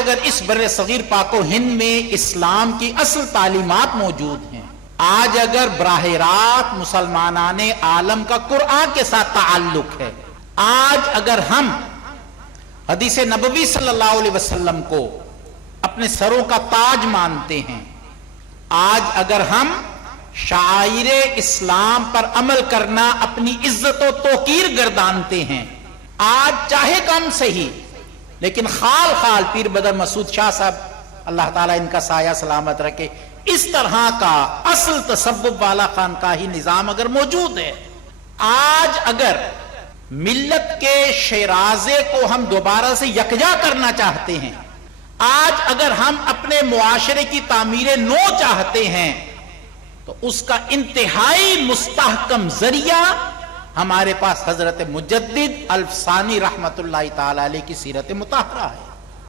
अगर इस बर्रे सगीर पाको हिंद में इस्लाम की असल तालीमात मौजूद हैं, आज अगर बराह रास्त मुसलमानाने आलम का कुरान के साथ ताल्लुक है, आज अगर हम हदीस नबवी सल्लल्लाहु अलैहि वसल्लम को अपने सरों का ताज मानते हैं, आज अगर हम शाइरे इस्लाम पर अमल करना अपनी इज्जत और तौकीर गर्दानते हैं, आज चाहे कम सही लेकिन खाल खाल पीर बदर मसूद शाह साहब अल्लाह ताला इनका साया सलामत रखे, इस तरह का असल तसव्वुफ वाला खानकाही निजाम अगर मौजूद है, आज अगर मिल्लत के शराजे को हम दोबारा से यकजा करना चाहते हैं, आज अगर हम अपने मुआशरे की तामीर नो चाहते हैं, तो उसका इंतहाई मुस्तहकम जरिया हमारे पास हजरत मुजद्दिद अल्फसानी रहमतुल्लाहि ताला अलैह की सीरत मुताहरा है।